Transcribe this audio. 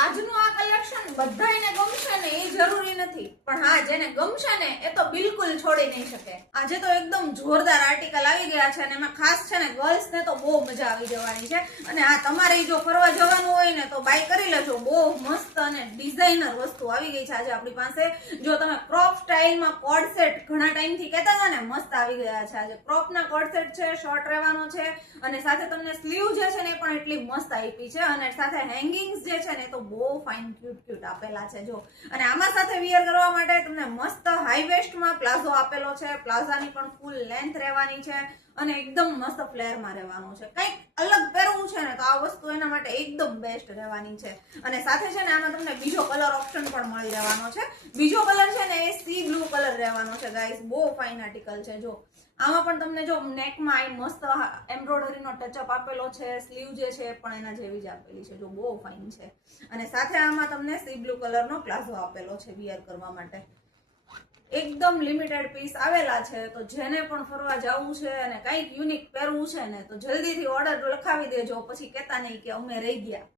આજનું આ કલેક્શન બધાયને ગમશે ને એ જરૂરી નથી, પણ હા જેને ગમશે ને એ તો બિલકુલ છોડી નહીં શકે. આજે તો એકદમ જોરદાર આર્ટિકલ આવી ગયા છે અને એમાં ખાસ છે ને ગર્લ્સ ને તો બહુ મજા આવી જવાની છે. અને હા તમારે જો ફરવા જવાનું હોય ને તો બાય કરી લેજો. બહુ મસ્ત અને ડિઝાઇનર વસ્તુ આવી ગઈ છે આજે આપણી પાસે. જો તમે ક્રોપ સ્ટાઇલમાં કોડ સેટ ઘણા ટાઈમ થી કહેતા હતા ને, મસ્ત આવી ગયા છે આજે. ક્રોપ ના કોડ સેટ છે, શોર્ટ રહેવાનો છે અને સાથે તમને સ્લીવ જે છે ને એ પણ એટલી મસ્ત આપી છે અને સાથે હેંગિંગ્સ જે છે ને તો બહુ ફાઇન ક્યુટ આપેલા છે જો. અને આમાં સાથે વિયર કરવા માટે તમને મસ્ત હાઈ વેસ્ટમાં પ્લાઝો આપેલો છે. પ્લાઝાની પણ ફૂલ લેન્થ રહેવાની છે અને એકદમ મસ્ત ફ્લેરમાં રહેવાનો છે. કંઈક અલગ પહેરવું છે ને તો આ વસ્તુ એના માટે એકદમ બેસ્ટ રહેવાની છે. અને સાથે છે ને આમાં તમને બીજો કલર ઓપ્શન પણ મળી રહેવાનો છે. બીજો કલર છે ને એ સી બ્લુ કલર રહેવાનો છે ગાઈસ. બહુ ફાઇન આર્ટિકલ છે જો. આમાં પણ તમને જો નેકમાં મસ્ત એમ્બ્રોઇડરીનો ટચઅપ આપેલો છે. સ્લીવ જે છે પણ એના જેવી જ આપેલી છે જો. બહુ ફાઇન છે. અને સાથે આમાં તમને સી બ્લુ કલરનો પ્લાઝો આપેલો છે વિયર કરવા માટે. એકદમ લિમિટેડ પીસ આવેલા છે, તો જેને પણ ફરવા જવું છે અને કંઈક યુનિક પહેરવું છે ને તો જલ્દીથી ઓર્ડર લખાવી દેજો, પછી કહેતા નહીં કે અમે રહી ગયા.